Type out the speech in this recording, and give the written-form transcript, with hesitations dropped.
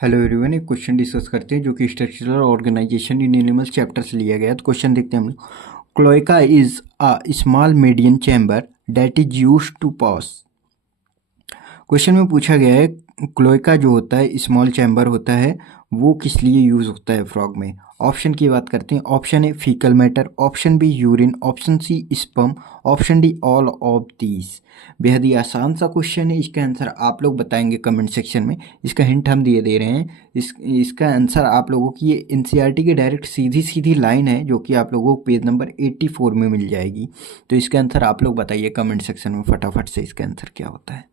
Hello everyone, एक question discuss करते हैं जो कि स्ट्रक्चरल ऑर्गेनाइजेशन इन एनिमल्स चैप्टर से लिया गया है। तो क्वेश्चन देखते हैं हम लोग। Cloaca is a small medium chamber that is used to pass. Question में पूछा गया है क्लोएका जो होता है स्मॉल चैम्बर होता है, वो किस लिए यूज होता है फ्रॉग में। ऑप्शन की बात करते हैं। Option A faecal matter, option B urine, option C sperm, option D all of these. बेहद ही आसान सा क्वेश्चन है। इसका आंसर आप लोग बताएंगे कमेंट सेक्शन में। इसका हिंट हम दिए दे रहे हैं। इसका आंसर आप लोगों की ये एनसीईआरटी की डायरेक्ट सीधी सीधी लाइन है जो कि आप लोगों को पेज नंबर 84 में मिल जाएगी। तो इसका आंसर आप लोग बताइए कमेंट सेक्शन में फटाफट से, इसका आंसर क्या होता है।